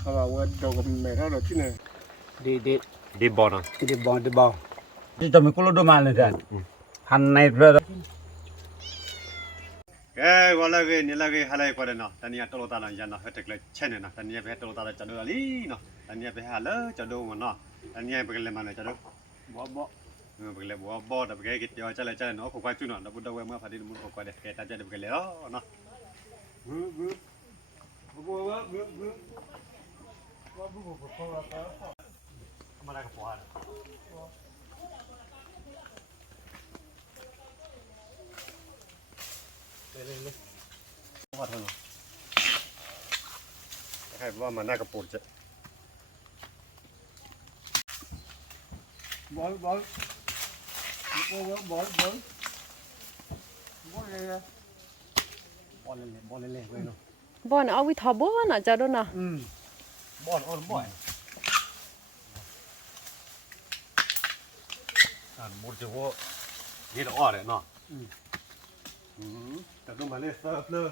เขาบอกว่าดอกไม่เท่าดอกที่ไหนดีบอลนะดีบอที่จะมีกุลดมาเลยจ้ะหันในเรือแกว่าละเกนี่ละเกหาอะไรก็ได้เนาะตอนนี้ตลอดตลอดยันเนาะเฮ็ดเลยเช่นเนาะตอนนี้ไปตลอดตลอดจะดูอะไรเนาะตอนนี้ไปหาเลยจะดูมันเนาะตอนนี้ไปกันเลยมันจะดูบ่ไปเลยบ่แต่ไปกินเดียวจะเลยจะเนาะผมไปจุนเนาะดับดับเมื่อพอดีมันผมก็ได้แกตั้งใจไปกันเลยเนาะมาได้กับพ่อเลยว่าเท่านั้นให้ว่ามันน่ากระปุกจะบ่เลยเว้ยเนาะบอนเอาวิทอบอนอ่ะจะโดนน่ะบ่อนบ่อยหมดจะว่ายี่ห้อเลยเนาะแต่ต้องมาเล่นเซิร์ฟเลย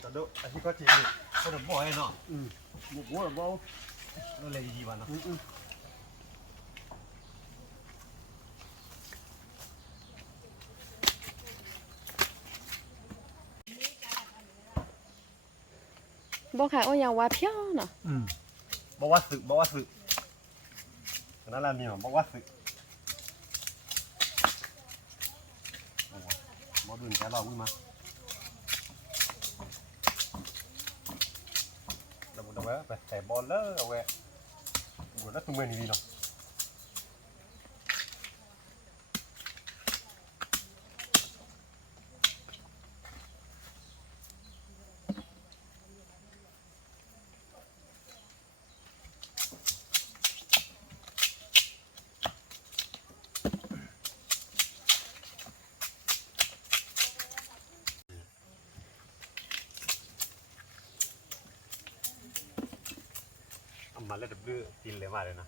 แต่ดูอันนี้ก็จริงก็ต้องบ่อยเนาะบ่นั่นเลยดีวันเนาะบอกค่ะเอาอย่างว่าเพี้ยวน่ะบอกว่าสึนั่นแหละมีบอกว่าสึมาดูนี่แกเราวิ่งมาเราบุญเอาไว้ไปใส่บอลเลยเอาไว้บุญแล้วตุ้มเงินดีเนาะมาแล้วดับดื้อกินเลยมาเลยนะ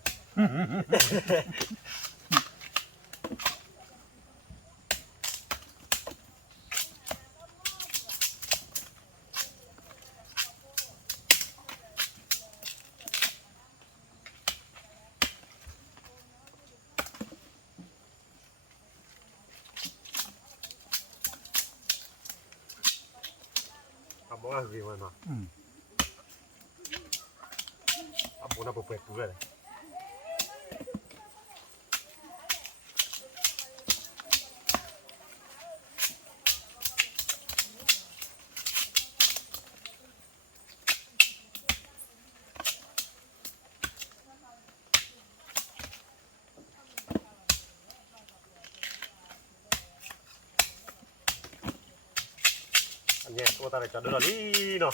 เอาบอกว่าสิวันเนาะบุญเอาไปเปิดดูเลยอันนี้ตัวตาเลยจะดูแล้วนี่เนาะ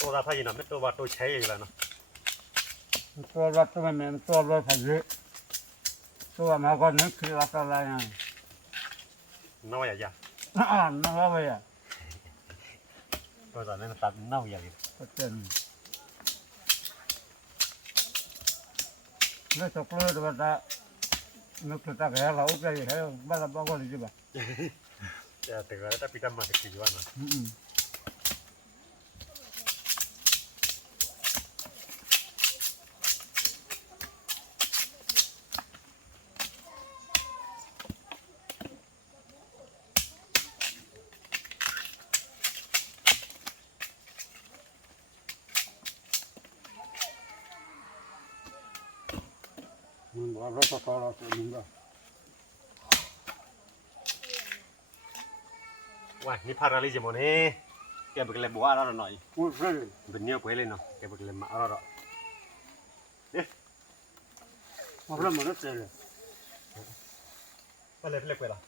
ตัวตาพายินะไม่ตัวว่าตัวใช้อย่างไรเนาะตัวรถตัวมันตัวรถพายุตัวมาก่อนนึกคือรักอะไรอ่ะน้อยอย่างนั่งว่าไปอ่ะตัวตอนนั้นตัดเน่าอย่างนี้ก็เป็นเมื่อสักครู่ตัวตานึกถึงตาแก่เราโอเคให้บ้านเราบ้านก็ดีป่ะแต่ก็ถ้าพิจารณาสักทีว่านะมึงว่ารถต่อเราตัวมึงก็ว้านี่พาราลิจมอนี่แกไปเล่นบัวอะไรหน่อยพูดเลยเป็นเนื้อไปเลยเนาะแกไปเล่นมาอะไรเอ๊ะมาเริ่มมาเริ่มเลยไปเลยไปเลยไปละ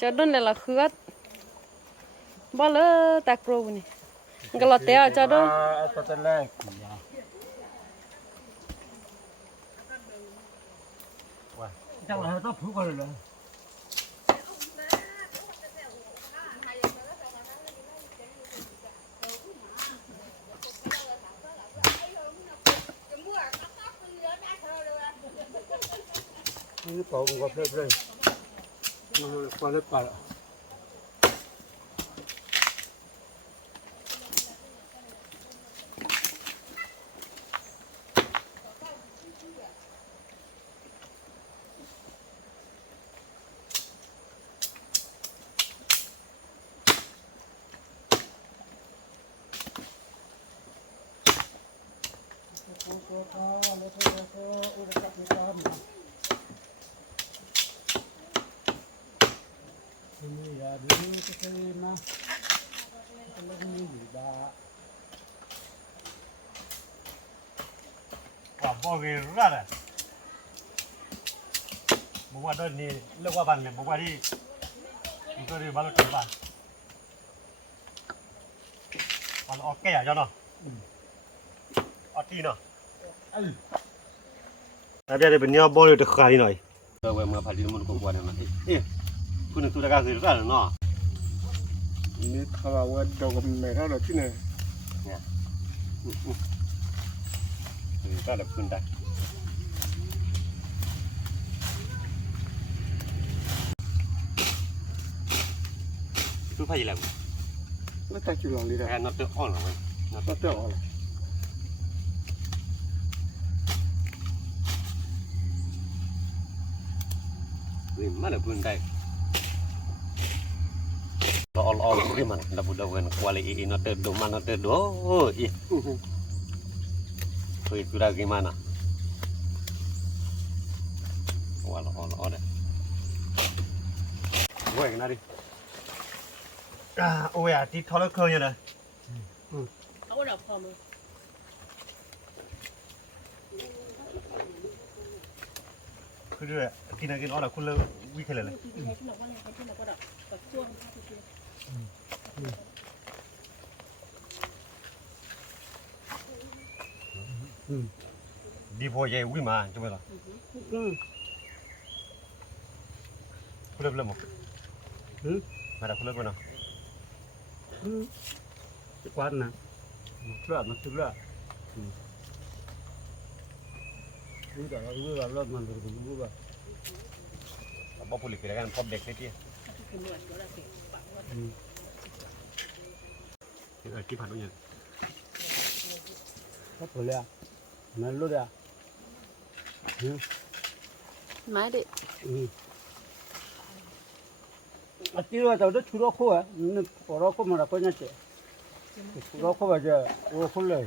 จะโดนเลยละคือบ่เลยตะกรูนี่ก็ละเตะจะโดนตัวเล็กจังเลยต้องพูดกันเลย นี่เป่าก็เพิ่มมันก็เล็กไปละนี่อย่าดูก็ใช่นะแล้วนี่อยู่บ้า ว่าบ่เวรอะไรบอกว่าเดินนี่เรียกว่าบ้านเนี่ยบอกว่าที่มันก็เรียกบ้านรถไฟฟ้าบ้านออกแก่จ้ะเนาะออกที่เนาะแต่เดี๋ยวเป็นเนี่ยบ่เลยตะคายหน่อยเว้ยมาพาดีมันก็บ่ได้มาเอ๊ะคุณตัวตะกาสิรู้เนาะ นี่ถ้าว่าเราก็ไม่เท่าเราที่ไหน ก็แบบคุณได้ตู้ไฟแล้ว แล้วแต่กี่หลังดีได้ แค่นับเตอร์ออนหรอมัน แล้วแต่อะไร มาแล้วคุณได้เราเอาขึ้นมันเราบุดเอาเงินควาเลยนับเตอร์ดูมันนับเตอร์ดูอีเฮ้ยกูได้กี่มันอ่ะว่าเราเอาได้โว้ยกันนะดิโอ้ยอ่ะที่ทอดเคยอยู่เลย เอาไว้ดับความเลย คือด้วยกินอะไรกินอ๋อแล้วคุณเลยวิ่งขึ้นเลย ให้ที่เราว่าให้ที่เราก็ดับกับช่วงท่าที่ ดีพอใจวิ่งมาใช่ไหมล่ะคุณเริ่มมั้งมาแล้วคุณเริ่มมั้ง จะกวาดนะเลือดมันเลือดรู้แต่เรารู้ว่าเลือดมันรู้ว่า บ่พูดเลยกันพบเด็กที่กี่ผ่านด้วยยัง ก็ตัวเลี้ยนั่นรู้เดีย ไม้ดิ อาทิตย์ว่าจะได้ชุดละคู่นี่ปลอกคู่มันละคู่นี่เจ้ชุดละคู่ว่าจะโอ้คู่เลย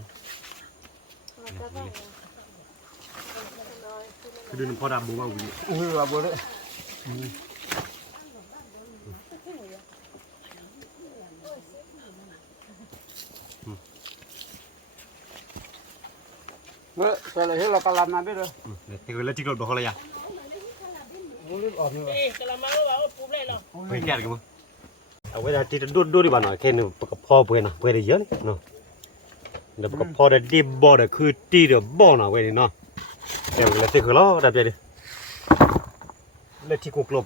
คือดูน้ำพอดำบัววิ่ง โอ้ยว่าบ่ได้เมื่อเสร็จแล้วเรากำลังมาไปเลย ที่เราที่เราบอกอะไรอ่ะ รีบออกนี่ว่า กะละมังว่าปุ๊บเลยเหรอ ไปแก่กันมั้งเอาไว้ที่ดูดีบ้านหน่อยแค่นี้กับพ่อเพื่อนนะเพื่อนเยอะนี่เนาะเดี๋ยวกับพ่อได้ดีบ่อได้คือตีเดี๋ยวบ่อนะเว้ยเนาะเดี๋ยวเราที่คือล้อได้ไปดิเลยที่กุกลบ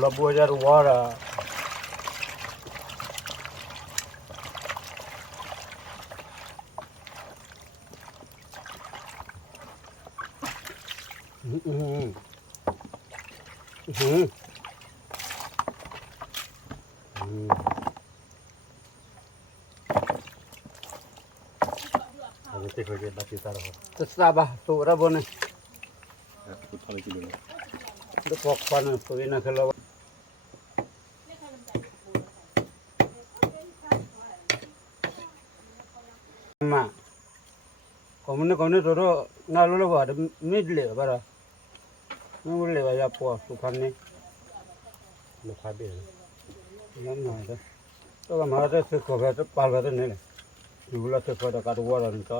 เราบัวจะรู้ว่า เอาไปที่เคยเป็นบัตรที่ตาเรา จะทราบตัวเราบ่เนี่ย คุดทอดเลยทีเดียว เดี๋ยวพกฟันตัวนี้นะคือเรามาก็มันตัวน่ารู้เลยว่าไม่เลี้ยบอะไรไม่เลี้ยบอย่าปวดสุขันนี่ ลูกค้าเบี้ย นั่นหน่อยเลยตัวมาจะซื้อข้าวแบบปลาแบบนี้เลยอยู่แล้วซื้อข้าวการวัวอะไรนี่ก็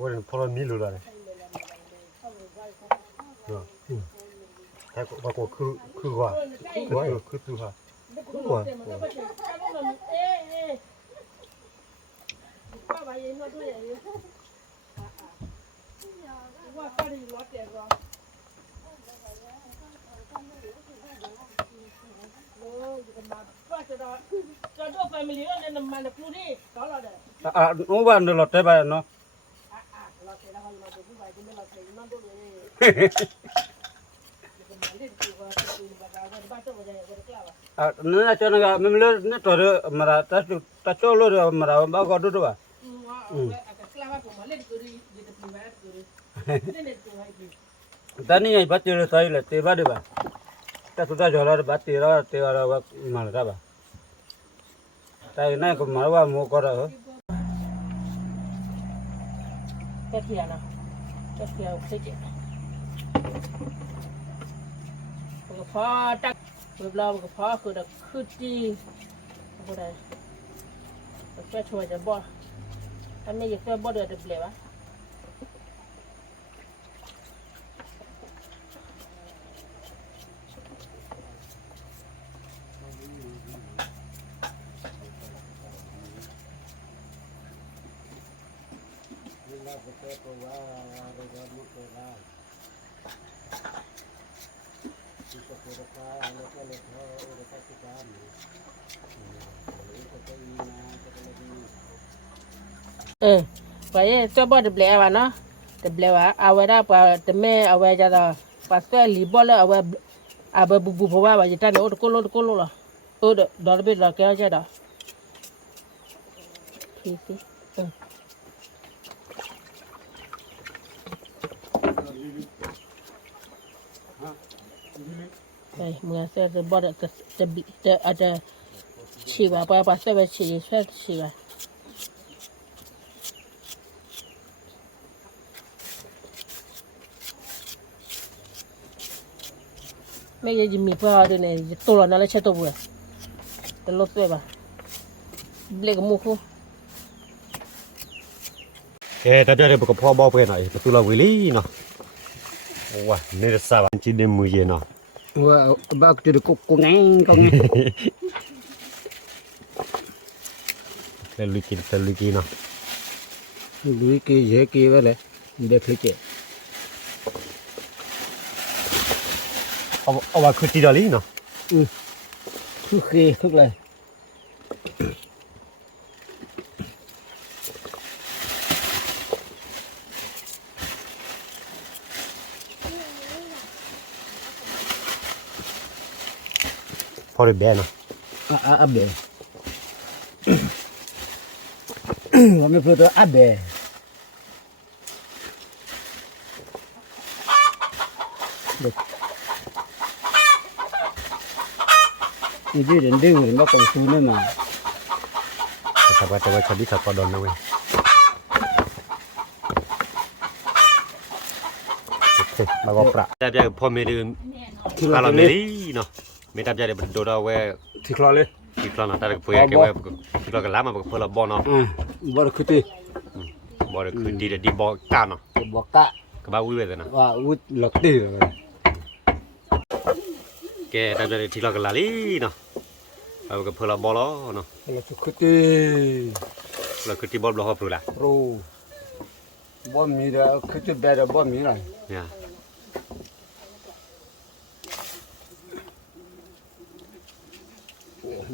วันนี้พอเรามีรู้แล้วเนี่ยเนาะแต่ก็คือว่าคือตัวว่า nó bạn được lọt thế bài nó nó cho nó mình lên nó trò được mà là ta cho luôn rồi mà là bao gọt được à ta ni ai bắt được sai là te bắt được à ta sudah jual bắt te ra mà ra bà ta này cũng mà vào mua có rồi cái kia nào cái kia cái gì cái phá tắc cái lao cái pháคือđượcคือจีก็ได้แค่ช่วยจะบ่อันนี้แค่บ่เดือดเปล่าวะไปตัวบ่เดือดเปล่าวะเนาะเดือดเปล่าวะเอาไว้ได้ป่ะแต่แม่เอาไว้จะต่อปัสสาวะลีบ่แล้วเอาไว้เอาไปบุบเพราะว่าจะตั้งโอ้ตะโกโลล่ะดอกเบี้ยดอกแก้วใช่ดอกสิไปเมื่อเสร็จบ่จะอาจจะฉีดว่าไปปัสสาวะฉีดว่าไม่ยังจะมีเพื่อดูเนี่ยตัวเรานั่นแหละใช่ตัวบัวแต่ลดด้วยป่ะเบลกมุกแต่เดี๋ยวก็พอบอกไปหน่อยประตูเราวิลี่เนาะว้านี่จะสาวจีนมือเย็นเนาะว่าบ้าจะดูกุ๊กไงแล้วลุยกินเนาะลุยกี่เยอะกี่ก็เลยเด็กเลยเจ๊เอาว่าคือจีดอลี่เนาะทุกเลยพอได้แบนเนาะอาเบว่าไม่พูดตัวอาเบนี่ดื้อดื้อมาของซูนั่นน่ะแต่ว่าชอบที่สัตว์ปอดอนนะเว้ยโอเคมาบอกประแต่จะพอไม่ดื่มคาราเมลี่เนาะไม่ตับใจเดี๋ยวโดนเอาไว้ที่คลอเลยที่คลอนะแต่ก็เพื่อแกไว้ที่คลอกันล้ามาเพื่อเราบ่เนาะบ่ได้คือตีบ่ได้คือดีแต่ดีบ่กล้าเนาะบ่กะก็บ้าอุ้ยไปเลยนะว่าอุ้ยหลักตีเลยแกตับใจที่คลอกันล้าลี่เนาะเอาก็เพื่อเราบ่ล้อเนาะเราคือตีเราคือที่บ่ล้อปลุละรู้บ่มีแล้วคือตีแบบบ่มีเลยเนี่ย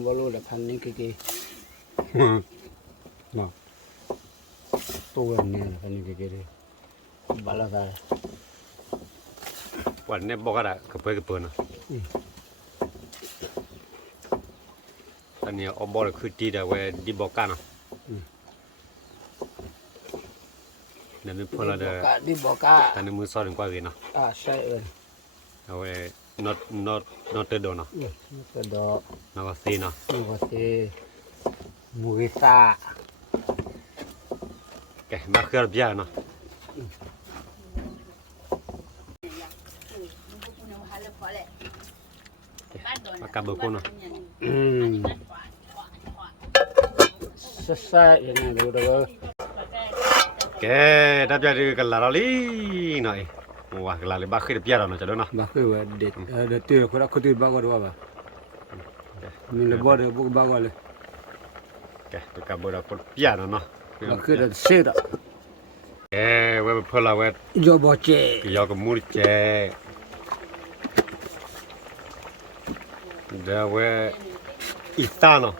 บ่รู้ละพันนี้กี่เนาะตัวนี้พันนี้กี่บาลาได้วันนี้บอกก็ได้ก็เปิดเนาะอันนี้เอาบ่คือดีแต่ว่าดีบ่กันเนาะนั่นเป็นพลเรือนดีบ่กะแต่ในมือซ้อนกว่าเนาะใช่เอาไว้notเตอร์โดเนาะเตอร์โดนอกซีเนาะมูกิตาแกมาคือเบียร์เนาะมากับบุกเนาะใช่ยังไงดูดูแกดับยาดีกันละลี่หน่อยว้ากันละบ้าคือเบียร์เนาะจะดูเนาะบ้าคือว่าเด็ดตีคนละคนตีบ้าก็ดูว่ามีระบบบุกบ้าก็เลยแกไปกับบุกคนเบียร์เนาะบ้าคือเด็ดเสียดเว้ยพอละเว้ยยอบ่เจยอกับมูดเจ เดี๋ยวเว้อีตาเนาะ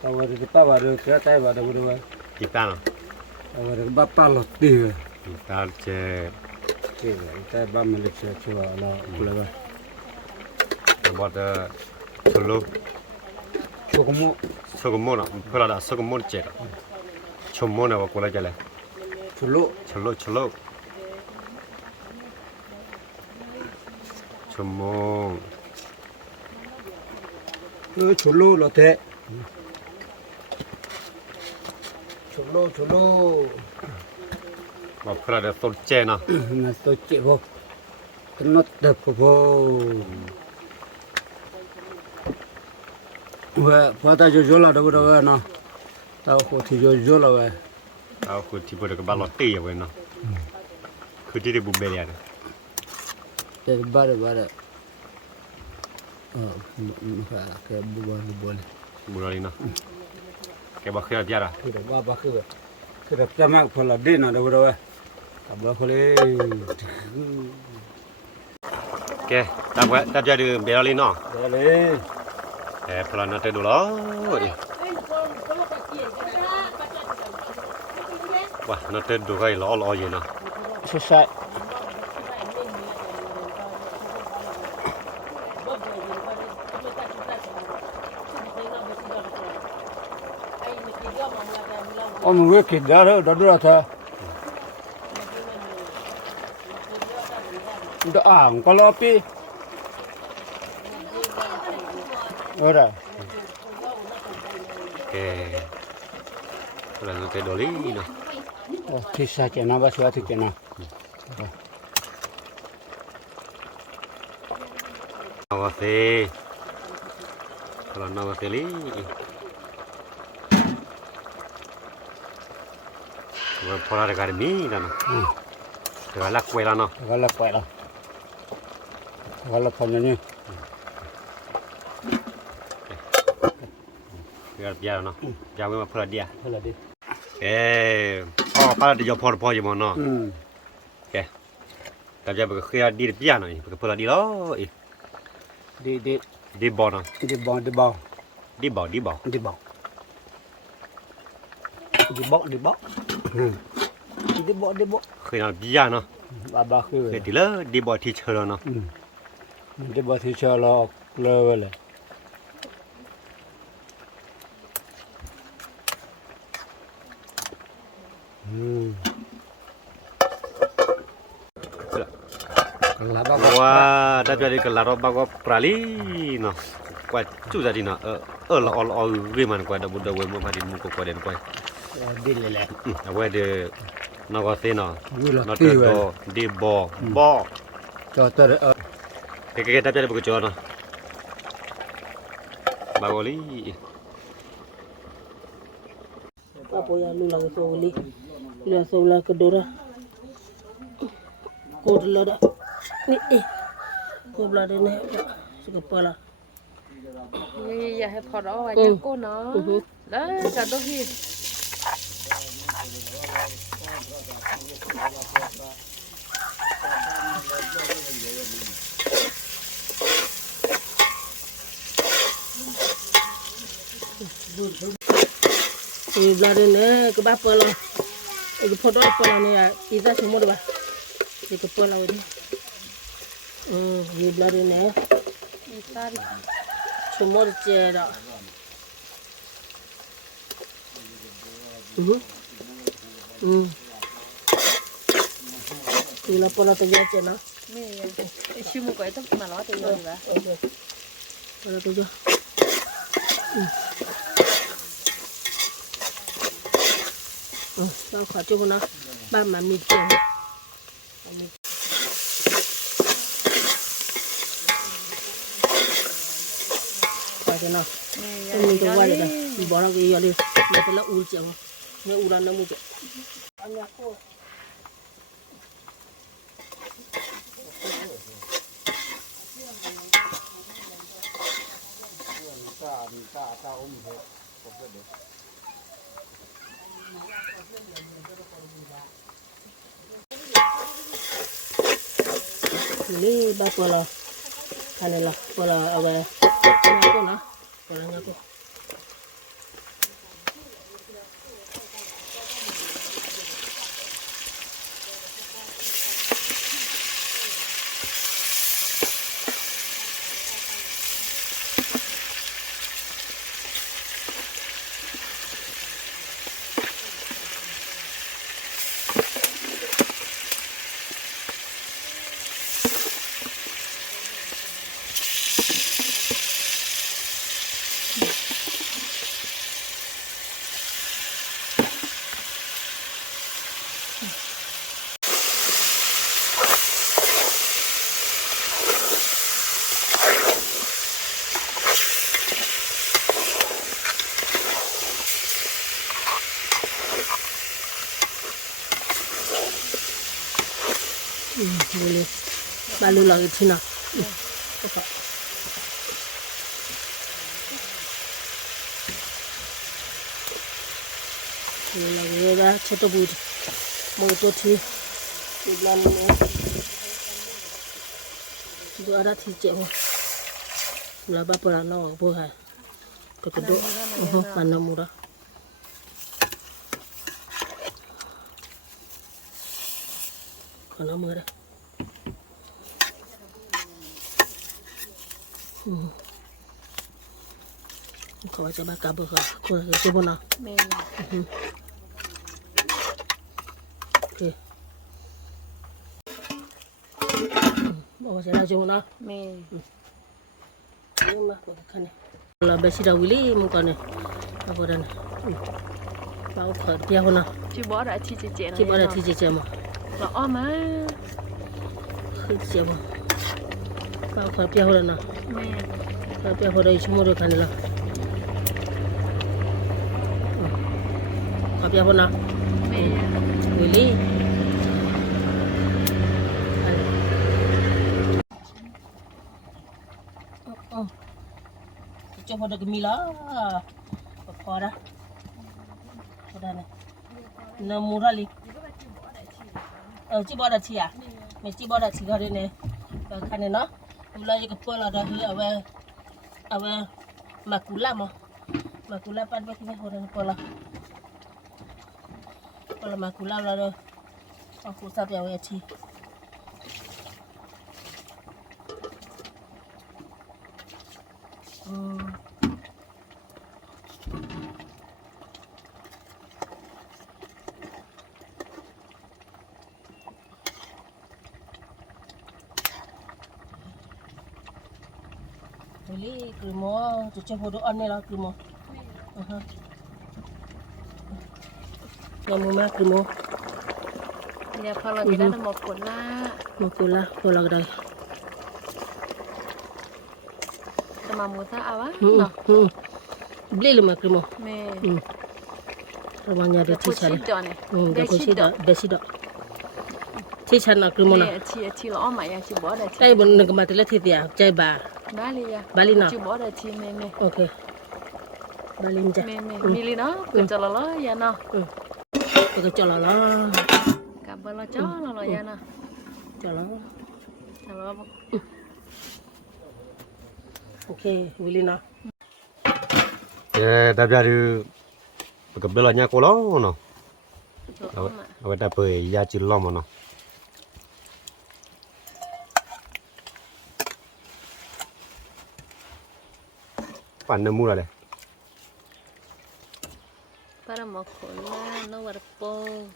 Tahu ada apa baru kita tahu ada berdua. อีตาเนาะ Tahu ada bapa loti. อีตาเจ Kita bapa milik siapa lah pulau. บอกเดทุลุ Cukmu สกุมนะเพื่อเราสกุมเจ็ดชมมนะว่ากูเลยจะเลย culu ชลุชลุชมม culu lote. Culu. ว่าเพื่อเราต้นเจนะ Nas to cik ho. Kenot dah po. Wah, pada jojola dah berdua na. Tahu ko ti jojola wah. เอาคือที่พูดกับบ้านเราตีเอาไว้เนาะคือที่ได้บุญเบียร์ Jadi bara. Oh, nak ke buat. บุรีเนาะแกบอกเคยเบียร์ Kita bapa ke. Kita jamak pula din ada berdua. Abah boleh. แกตามไว้ตามใจดูเบียร์ลีเนาะ Boleh. พลานาเตดูล้อว้านาเตดูให้ล้ออยู่เนาะ Selesai. Om wiki dah ta. Dah kalau api. Ora. แกพลานาเตดูลีเนาะ Oh, kisah cina bahasa hati cina. เอาเซพลานาเตลีว่าพลาเดการมีนะเนาะแต่ว่าลักเวลาเนาะ Kalau kuat lah. Kalau punya ni. เบียร์เนาะยาวมาพลาเดีย Kalau dia. พ่อพลาเดียพออยู่มั้งเนาะ แกแต่จะเป็นเคยดีเปียหน่อยเป็นพลาดีล้อ Di ดีบอลเนาะ bawah. ดีบอล Di bawah. Di bawah. Khi nào bia nó, Baba ke. khi thì lỡ đi bỏ thì chờ nó. Di bawah si calo level. Kalau baba Wah, đã jadi ke laro bago prali nó. Qua chú gia đình nó, là cái mà qua đã bút đầu mua phải đi mua qua đến qua. di lele. Qua de nó có thế nó, Gula nó ti tự weh. do đi bò. Contoh Cái đã jadi begitu nó. Bago li. Apa yang lu lagi soli? Lu sola kedora. Kod la dah. Ni kod la dah ni. Sekepala. อย่าให้พอดเอาไว้เจ้ากูเนาะแล้วจะต้องที่ Ni belada ni ke bapa lah. Ke foto apa lah ni kita semua dah. Ni ke pola ni. Ni belada ni อีตาดิ semua dah. Ni lah pola terjadi nah. นี่ชิมุกไอ้ต้องมาล้อตัวอยู่วะ Pola tu je. Sao khó cho nó ba mà mì chèn phải thế nào นี่ mình tôi quay được mình bỏ ra cái giờ đi nó phải là u chèn nó u ra nó mua chèn ini berapa lah Kanela, pola awe ngaku na, pola ngaku. Boleh. Balu lagi Cina. Apa? Boleh lagi dah ceto bud. Mau tu thi. Bulan ni. Tu ada thi cek. Laba pula no bukan. Kekedok. Mana murah. Kana murah. Kau coba kabur kau coba nak. Okay. Bawa saya coba nak. Ini mah bukan ni. Kalau besi dah wili muka ni. Apa dah ni? Bawa kau dia mana? Cibo ada cici-cici. Cibo ada cici-cici mah. Là ôm á. Cici mah. Bawa kau dia mana? Tapi apa dah semua dah kan lah. Tapi apa nak? Boleh. Coba dah gemila. Apa dah? Sudah ni. Nak murah li. Cibo dah cia. Mesti cibo dah cia hari ni. Kan ni no. Mula je kepala dah awe makula mah. Makula pan bek ni orang pola. Pola makula lah aku sab ya we chi. Beli krimo, cuci bodoh aneh lah krimo. Yang mana krimo? Ya kalau kita ada mau pula. Makula, pola kedai. Sama musa apa? Beli lima krimo. Me. Rumahnya ada cica ni. Dah kunci dah, besi dah. Cica nak krimo na. Ci là ôm mày ya cibo ada ci. Tapi benda kemati lah tiada, cai bar. Bali ya. Bali na. Cibo ada ci me. Okay. Bali macam. Mili no, kecololo ya no. Pakai colala. Kabalo cololo ya no. Colala. Cololo. Okay, boleh na. Dah biar kebelanya kolong no. Awak dah pergi ya cilom no. Pan nemu lah deh. Para mau kola no warpo.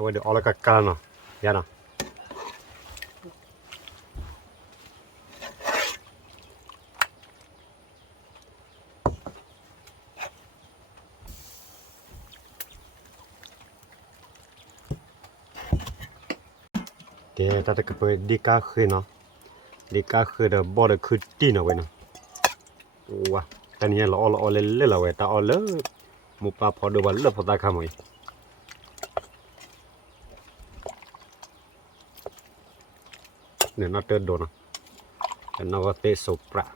Awak dah olah kakak no. Ya no. Dia tak kepada dikah no. Dikah dah border kuti no we no. Wah, tanya la olah le la we ta olah. Mupa podo bal pota kamoi. Ni nak terdo no. Nak te sopra.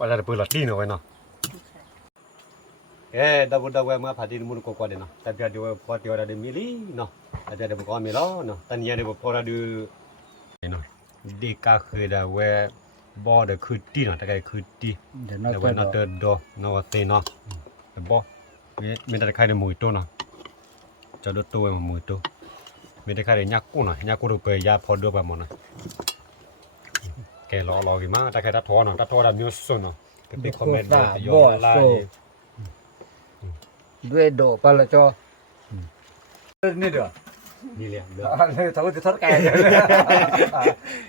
ปลาเปิดหลอดตีเนาะไว้เนาะดับมาพาดีมุนก็กว่าเด้เนาะแต่เดี๋ยวพอเดี๋ยวได้มีลีเนาะแต่เดี๋ยวก็มีแล้วเนาะตอนนี้เดี๋ยวพอได้ดูเนาะดีกาคือได้เวบ่ได้คือตีเนาะแต่ก็คือตี เดี๋ยว แต่ว่าน่าเดินดอเนาะเตเนาะแต่บ่มีแต่ใครได้มือโตเนาะจะดูตัวมันมือโตมีแต่ใครได้ยักกู้เนาะยักกู้ไปยาพอดูแบบหมดเนาะแกรอกี่มาแต่ใครตัดทอเนาะตัดทอได้มีสุนเนาะก็ไปคอมเมนต์ได้ยอมไล่ ด้วยโดปลาจอนี่เด้อ นี่แหละเด้อ เลยทั้งที่ทอดแกง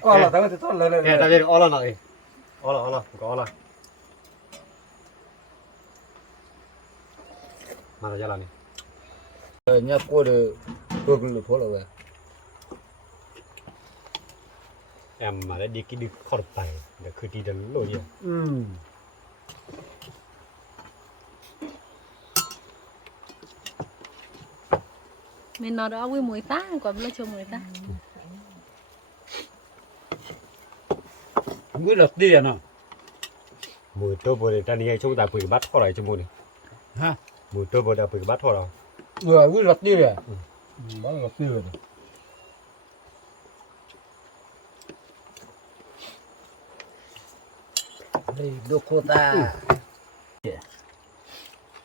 ก็เราทั้งที่ทอดเลย แกตาเวออละเนาะออละก็ออละมาแล้วจ้ะล่ะนี่ เนี่ยกูเด้อตัวกูเลยพอแล้วเว้ย แอมมาได้ดีกินดึกขอดไปเดี๋ยวคือดีเดินโลเดียว mình nói đó với mùi ta còn lấy cho mùi ta มือหลับดีอ่ะเนาะ มือตัวบ่ได้ตอนนี้ช่วงตาปุ๋ยบัดเท่าไหร่จังมื้อนี่ ฮะ มือตัวบ่ได้ปุ๋ยบัดเท่าไหร่ มือหลับดีอ่ะบ้านหลับดีเลยนี่ดูโคตา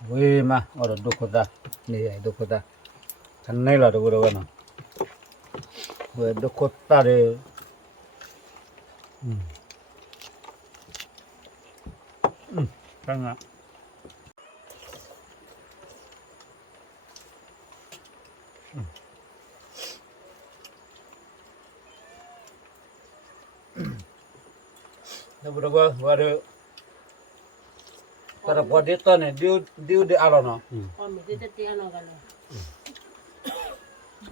เว้ยมาเอาดูโคตานี่ไอ้ดูโคตาฉันนี่ล่ะดูดูกันเนาะเว้ยดูโคตาเลยฟังอ่ะดูดูว่าว่าเด้อแต่พอเด็ดตอนนี้ดิวเดอาลเนาะ อ๋อมีแต่เตี้ยเนาะกันเลย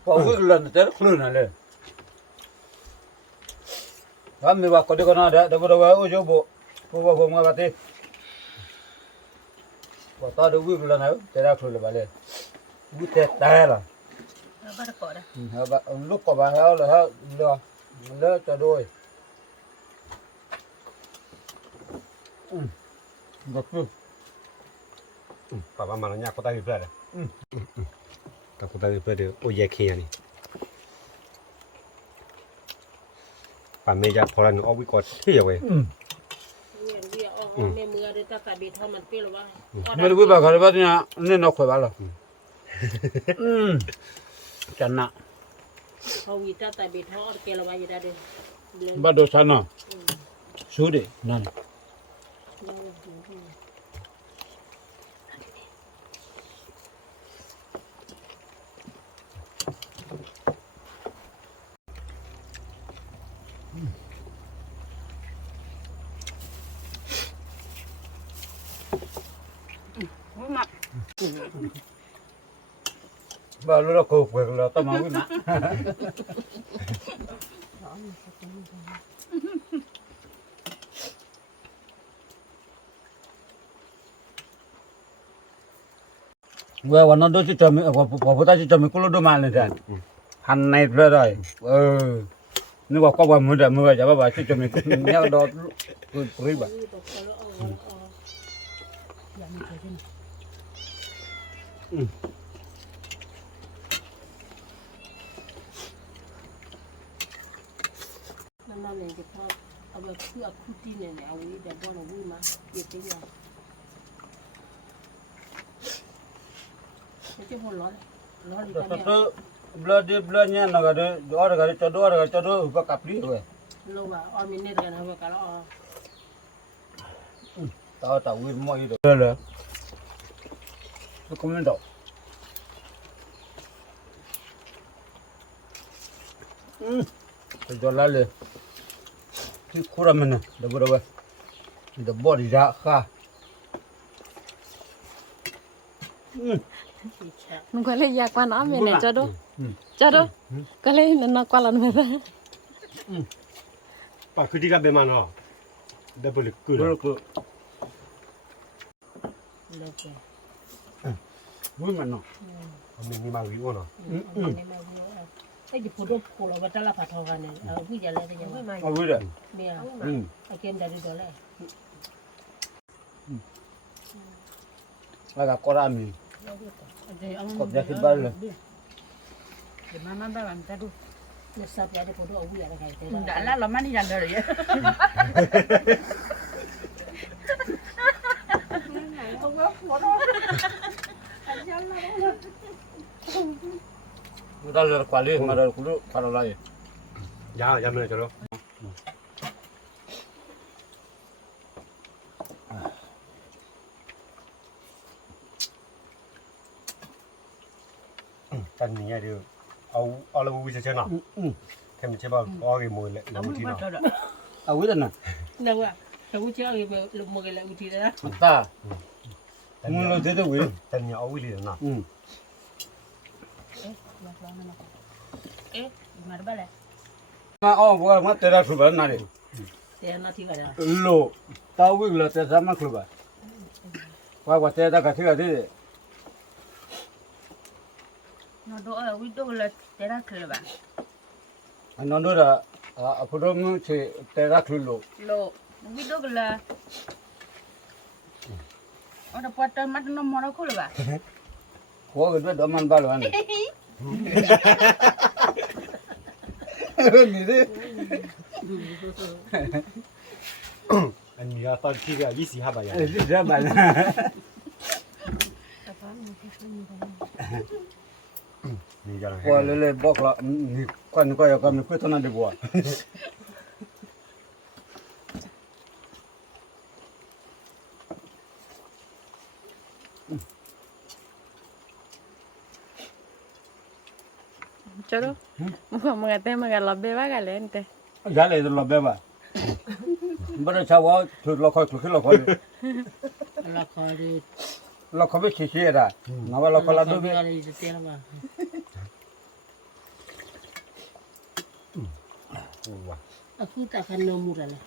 พอวิ่งเล่นแต่คลื่นนั่นเลยถ้ามีว่าคนเดียวกันนะเดี๋ยวดูว่าโอ้ยบ่ผู้ว่าผมว่าที่พอตอนเดี๋ยววิ่งเล่นนะแต่ละคลื่นเลยเลยวิ่งแต่ตายละ บ้านก่อนนะ ฮะบ้าลูกก็บ้าแล้วเลยฮะเลยจะด้วยก็คือ ปะมาแล้วยากก็ตายอยู่เพื่อนเลยก็ตายอยู่เพื่อนเด้อโอ้ยแค่นี่ปะเมยาพอแล้วเอาไว้ก่อนเที่ยวเว้ย เวียออกแม่มือเด้อตาตาบีทอมันเปรี้ยวว่า ไม่รู้ว่าเขาเนี่ยนี่นกข่อยบ้าหรอจันนะ เขาวีตาตาบีทอเกลว่าอยู่ได้เด้อ บ้าโดชันเนาะสู้ดินั่นบ้ารู้แล้วกูเปิดแล้วต้องมาวิ่งนะว่าวันนั้นดูจิตจมีพอพูดจิตจมีกุลดูมาเลยท่านหันในเรื่อยนึกว่าก็ว่ามือจะว่าจิตจมีเนี่ยดอดปริบะนั่นเลยจะพอเอาไปเพื่อคู่ที่เนี่ยเอาไว้เดี๋ยวบ่เราวิ่งมาเย็บไปยาจะพอร้อนอีกแล้ว तो blood nya na gade or gade chodo upa kapli we โลว่าออมิเนตกันเอากันอ๋อ ta wi mo i le to comment do to la le ki kura mena da bura we da body da kha mình có lấy giặc qua nó mình này cho đó có lấy nó qua lần nữa ปะคือที่กับเบมันเนาะได้บ่ลึกคือ bulu ku โลเค wi man no มีมาวิวเนาะ ไอ้ญี่ปุ่นโคโลวัตละพัทอกันเนี่ยเอาผู้ใหญ่เลยจะยังไม่ a wi da เมียไอ้เกมได้ดีเลย แล้วก็กอรามี Kok dia kebal lah. Di mana dah lantai tu? Besar ya ada podo awu ya kayak itu. Enggak lah, lama ni jangan ya. Kita lihat kuali, mana kudu kalau lain. Ya mana cho nó. Chân này được. Ao lâu bây giờ chơi nào? Thêm chơi bao có cái mùi lại là một tí nào. Ah, wih na. Dah buat. Aku cakap lu mau gelak uji dah. Mata. Mulu dia tu wih. Chân nhà ao liền nào. Gimana balik? Ma oh bukan ma tera sudah nari. Dia nanti kan. Lo, tahu wih lo tera sama keluar. Wah tera kasih kasih. Nó đổ video là để ra khử bà. Anh nói là phụ nữ mình chỉ tera keluar. Lo video là ada potong mat nó moro khử bà. Kau kedua doman balu ane. Ni deh. Anh nhớ tao khi cái gì hả vậy? Ini dia banyak. Ni jalan. Wah lele bok lah. Ni kan kau yang kami kau tanah dibuat. Choro. Mga te mga labe ba galente. Jalan itu lebih bah. Baru cawa tu lokal tu lokal. Lah kau di. Lokal bersih sih ada. Nama lokal ada be. Ada di setel mah. Wah. Aku tak akan nemu dah lah.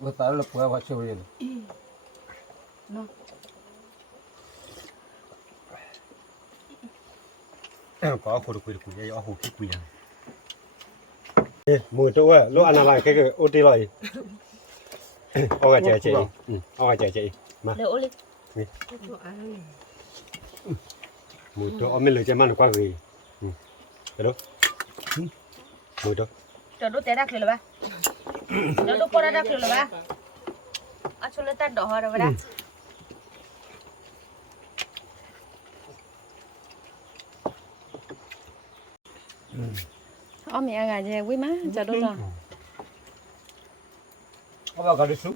Betul le puas macam ni. Có khu được quy được quy, ở khu cái quy à. Ê, mùi chỗ à, lúc ăn lại cái ô ti rồi. Ô gà chạy, ô gà chạy, mà. Để ổ đi. Mùi chỗ ở bên lưỡi chạy mang được qua gì? Cái đó. Mùi chỗ. Cho đốt để ra khử bà. Cho đốt qua ra khử bà. À cho lên ta đỏ rồi bà. Mẹ gà về quý má cho đúng rồi. Apa kau disu?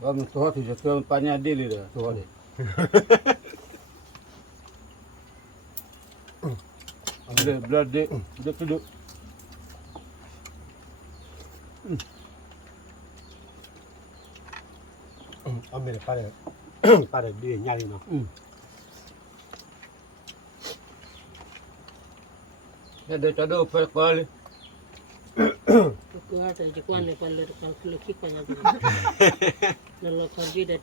Bang tuh tu jadi banyak dili dah tuh ni. Ambil blood dia tu. Ông mình phải để đi nhà đi nào. Ada cado per kali. Aku ada jagoan ni kalau kalau kik banyak. Kalau kau di dah.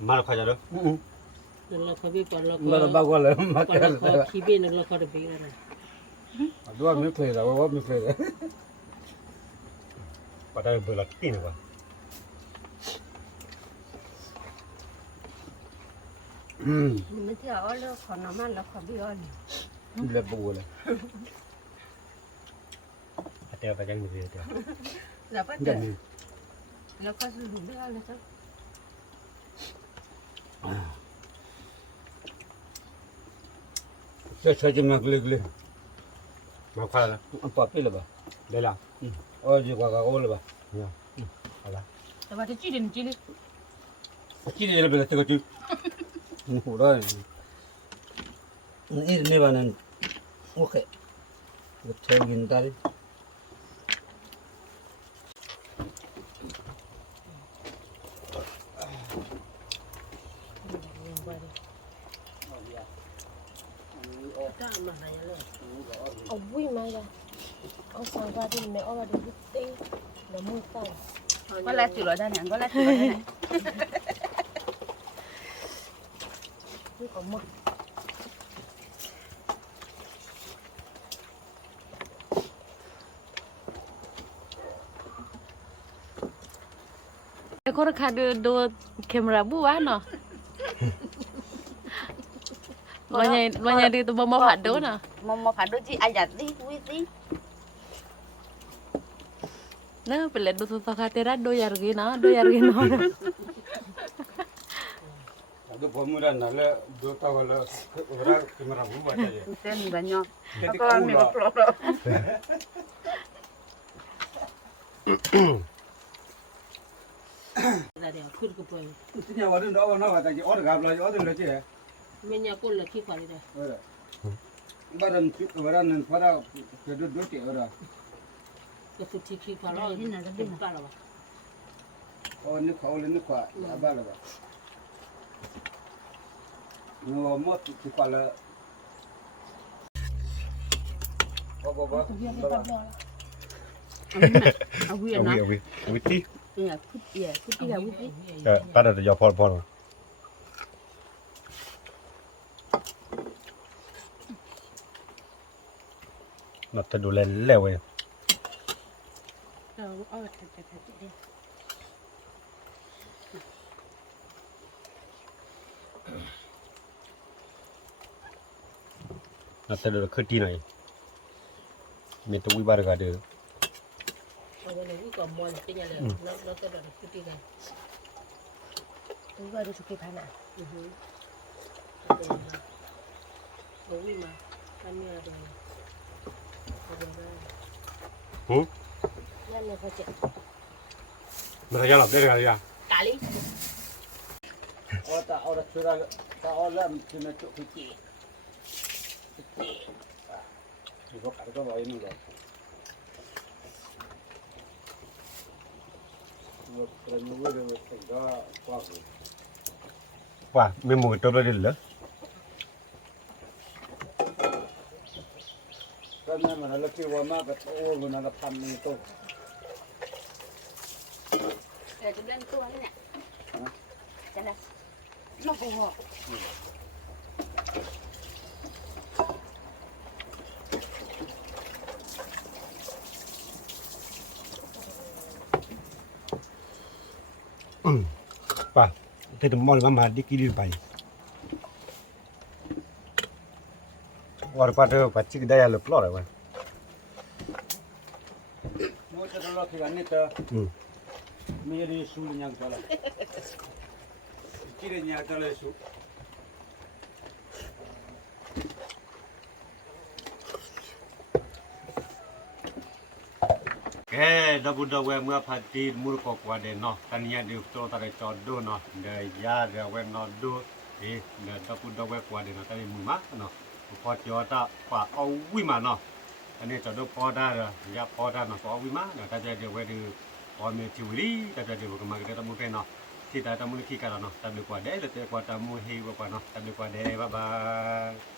Mana kau jadi? Kalau kau di kalau Mana bagus lah kalau makan. kau kibi kalau kau ada pikir. Dua minit lagi, dua minit lagi. Padahal berat ini pak. Mình theo ở đó còn nó mà là khỏi bị ơi. Lebih boleh. Ada apa yang ni dia? Là bắt được. Nó có sử dụng được là sao? Saya cuma geli-geli. Mau kau lah. Apa pilih bah? Đây là. Oh juga kau lah bah. Ya. Alah. Là bắt được chỉ đến chỉ đi. Kini dia lebih tengok tu. Mudah. Ini ni banan. Okey. Betul gintar. Vui mà ra. Ông sang qua thì mẹ ông là được tí là mua tàu. Có lát chịu lại đây nè, có lát chịu lại đây này. Chứ còn mực. Kau nak do kamera buah no. Banyak di tu mau padu no. Mau phado chi ajat đi ui đi Nah, pelet do susah katera do yargi no. Ada pemuda nala dua tahun lah orang kamera buat aja. tên banyak Jadi apa mi kau peloro Dah dia kur ke boy. Mestinya wadah dah orang nak kata orang gabla orang lagi ya. Menya kul lagi kali dah. Orang. Baran pada kedua dua tiga orang. Ke putih ki kalau ini nak kalau. Oh ni kau ni kuat apa lah. No mat kepala. Apa? Awi na Awi ti. ya putih awi đi Pada tu jauh pol. Nak tu lew eh. Nak tu kerti nai. Minta wibar ada. Kalau ni kau mau tinggal le, nak tu dah putih kan. tu baru suki phana Bau mah, kan ni ada. ya le phache Mereka jalan dari kali ya. kali Oh tak orang curang tak orang cuma cuk kiki. Ibu kata kau bawa ini loh. Ternyata dia sudah kuat. Wah, memang itu dah. Karena mana lagi wama kata oh mana lepas itu. để chúng lên tua thế này cho nên nó phù hợp Wah, itu mau mama dikiri pai. War pada pacik daya leplo lah. Mau terlalu kira ni tu. Miri sulnya jalan. Kirinya jalan su. Dah budak we mua pati mur kok wade no. Tania di utara tare codo no. Dah ya dah we no do. Dah budak we wade no tadi muma no. Pot jota pa awi ma no. Ani codo poda dah. Ya poda no awi ma. Dah tadi dia we di Kami ciwili, tapi ada berkembang kita tamu kena. Kita tamu kita no, tapi kuat deh, tapi kuat tamu hiu apa no, tapi kuat deh, bye bye.